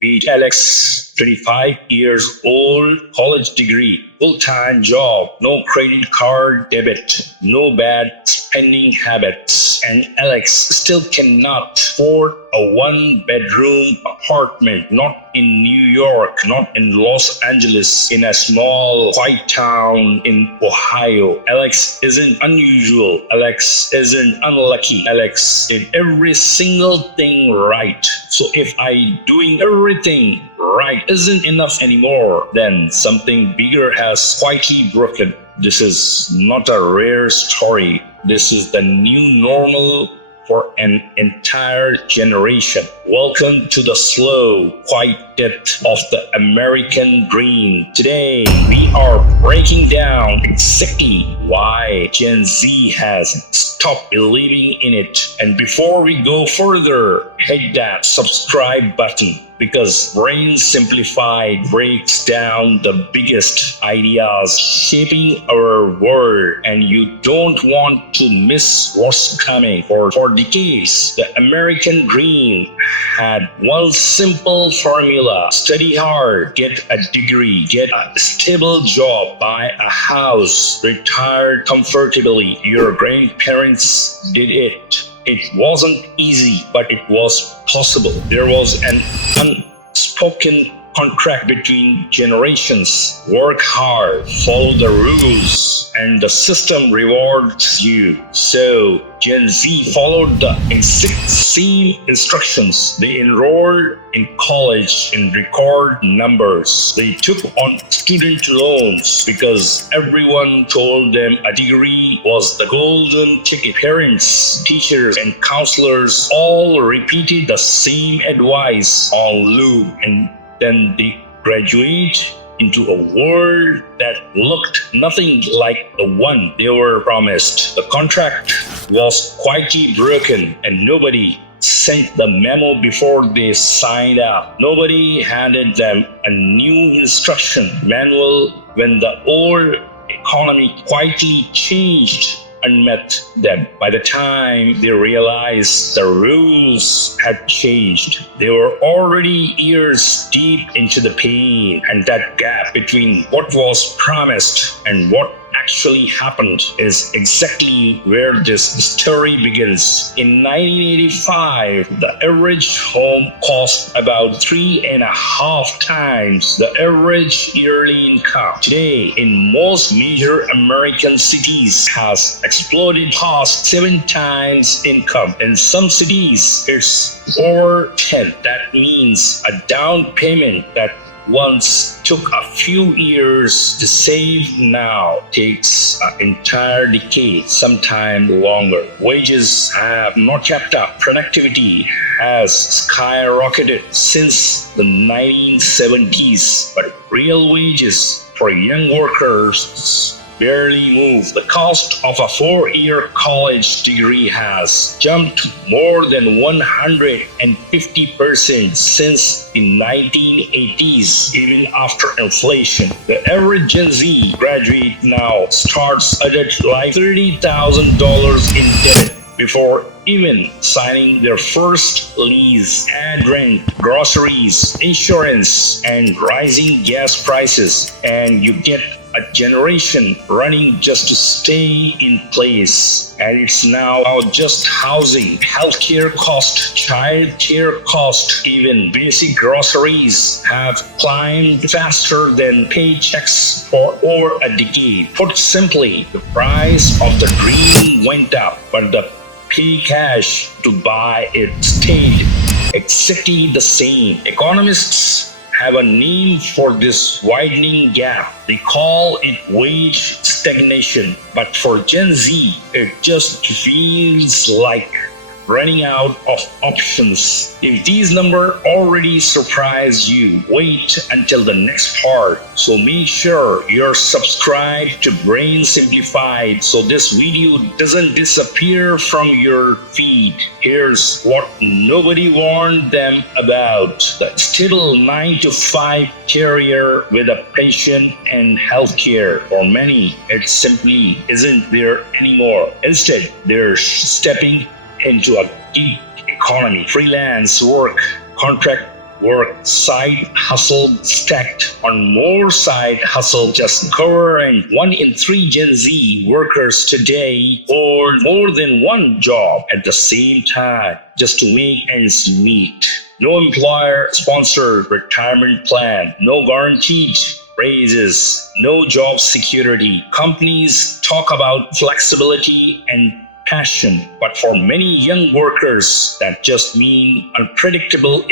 Meet Alex, 25 years old, college degree, full-time job, no credit card debit, no bad spending habits. And Alex still cannot afford a one-bedroom apartment, not in New York, not in Los Angeles, in a small white town in Ohio. Alex isn't unusual. Alex isn't unlucky. Alex did every single thing right. So if I doing everything right isn't enough anymore, then something bigger has quietly broken. This is not a rare story. This is the new normal for an entire generation. Welcome to the slow, quiet death of the American dream. Today, we are breaking down exactly why Gen Z has stopped believing in it. And before we go further, hit that subscribe button, because Brain Simplified breaks down the biggest ideas shaping our world, and you don't want to miss what's coming. For decades, the American dream had one simple formula: study hard, get a degree, get a stable job, buy a house, retire comfortably. Your grandparents did it. It wasn't easy, but it was possible. There was an unspoken contract between generations. Work hard, follow the rules, and the system rewards you. So Gen Z followed the same instructions. They enrolled in college in record numbers. They took on student loans because everyone told them a degree was the golden ticket. Parents, teachers, and counselors all repeated the same advice on loop, and then they graduate into a world that looked nothing like the one they were promised. The contract was quietly broken, and nobody sent the memo before they signed up. Nobody handed them a new instruction manual when the old economy quietly changed and met them. By the time they realized the rules had changed, they were already years deep into the pain, and that gap between what was promised and what actually happened is exactly where this story begins. In 1985, the average home cost about 3.5 times the average yearly income. Today, in most major American cities, has exploded past 7 times income. In some cities, it's over 10. That means a down payment that once took a few years to save now takes an entire decade, sometimes longer. Wages have not kept up. Productivity has skyrocketed since the 1970s, but real wages for young workers barely move. The cost of a 4-year college degree has jumped more than 150% since the 1980s, even after inflation. The average Gen Z graduate now starts adult life $30,000 in debt before even signing their first lease. Add rent, groceries, insurance, and rising gas prices, and you get a generation running just to stay in place. And it's now just housing, healthcare cost, childcare cost, even basic groceries have climbed faster than paychecks for over a decade. Put simply, the price of the dream went up, but the pay cash to buy it stayed exactly the same. Economists have a name for this widening gap. They call it wage stagnation. But for Gen Z, it just feels like running out of options. If these numbers already surprise you, wait until the next part. So make sure you're subscribed to Brain Simplified so this video doesn't disappear from your feed. Here's what nobody warned them about: the stable 9 to 5 career with a pension and healthcare. For many, it simply isn't there anymore. Instead, they're stepping into a gig economy, freelance work, contract work side hustle stacked on more side hustle just cover, and 1 in 3 Gen Z workers today hold more than one job at the same time just to make ends meet. No employer sponsored retirement plan, no guaranteed raises, no job security. Companies talk about flexibility and passion, but for many young workers, that just mean unpredictable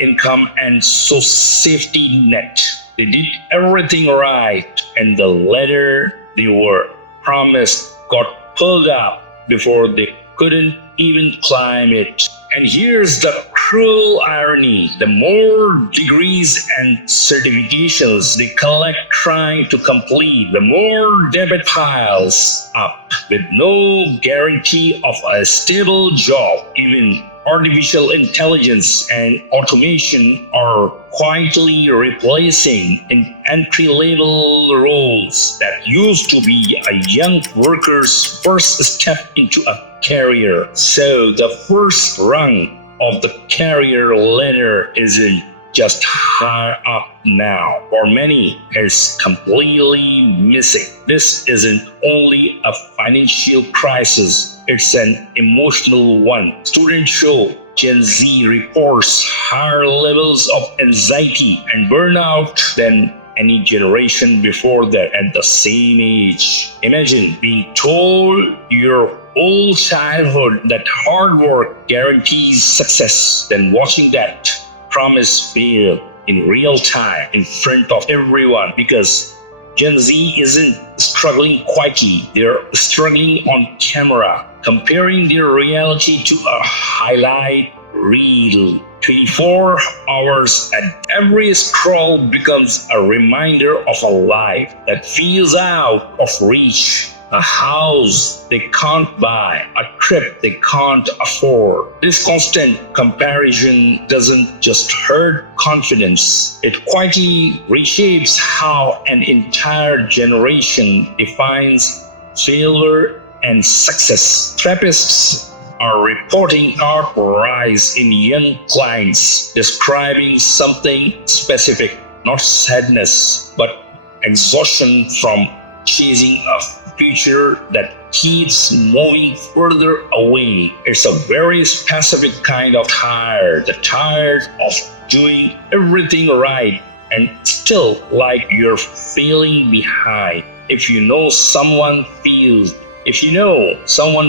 income and so safety net. They did everything right, and the ladder they were promised got pulled up before they couldn't even climb it. And here's the cruel irony: the more degrees and certifications they collect trying to complete, the more debt piles up, with no guarantee of a stable job. Even artificial intelligence and automation are quietly replacing entry-level roles that used to be a young worker's first step into a career. So the first rung of the career ladder isn't just high up now. For many, it's completely missing. This isn't only a financial crisis, it's an emotional one. Students show Gen Z reports higher levels of anxiety and burnout than any generation before that at the same age. Imagine being told your whole childhood that hard work guarantees success, then watching that promise fail in real time in front of everyone, because Gen Z isn't struggling quietly, they're struggling on camera, comparing their reality to a highlight reel. 24 hours and every scroll becomes a reminder of a life that feels out of reach. A house they can't buy, a trip they can't afford. This constant comparison doesn't just hurt confidence, it quietly reshapes how an entire generation defines failure and success. Therapists are reporting a rise in young clients describing something specific, not sadness, but exhaustion from chasing a future that keeps moving further away. It's a very specific kind of tired, the tired of doing everything right and still like you're falling behind. If you know someone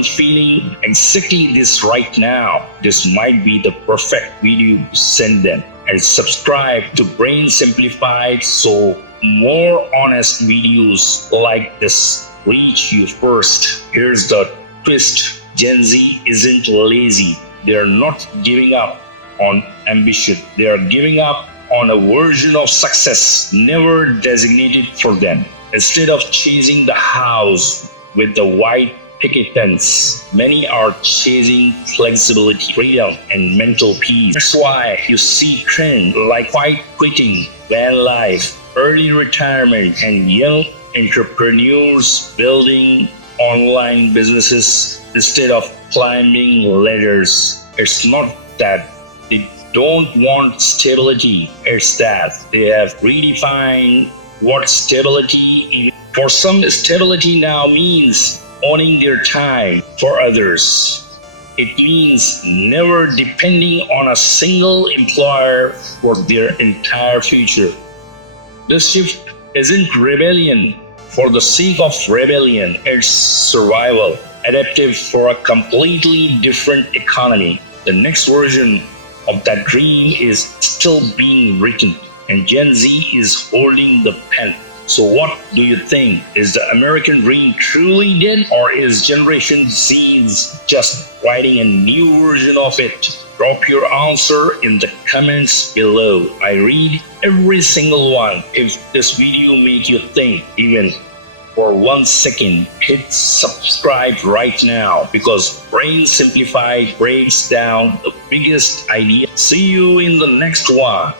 feeling exactly this right now, this might be the perfect video to send them. And subscribe to Brain Simplified so more honest videos like this reach you first. Here's the twist: Gen Z isn't lazy. They're not giving up on ambition. They are giving up on a version of success never designated for them. Instead of chasing the house with the white picket fence, many are chasing flexibility, freedom, and mental peace. That's why you see trends like quiet quitting, van life, early retirement, and young entrepreneurs building online businesses instead of climbing ladders. It's not that they don't want stability, it's that they have redefined what stability is. For some, stability now means owning their time. For others, it means never depending on a single employer for their entire future. This shift isn't rebellion for the sake of rebellion, it's survival, adaptive for a completely different economy. The next version of that dream is still being written, and Gen Z is holding the pen. So what do you think? Is the American dream truly dead, or is Generation Z just writing a new version of it? Drop your answer in the comments below. I read every single one. If this video made you think even for 1 second, hit subscribe right now, because Brain Simplified breaks down the biggest idea. See you in the next one.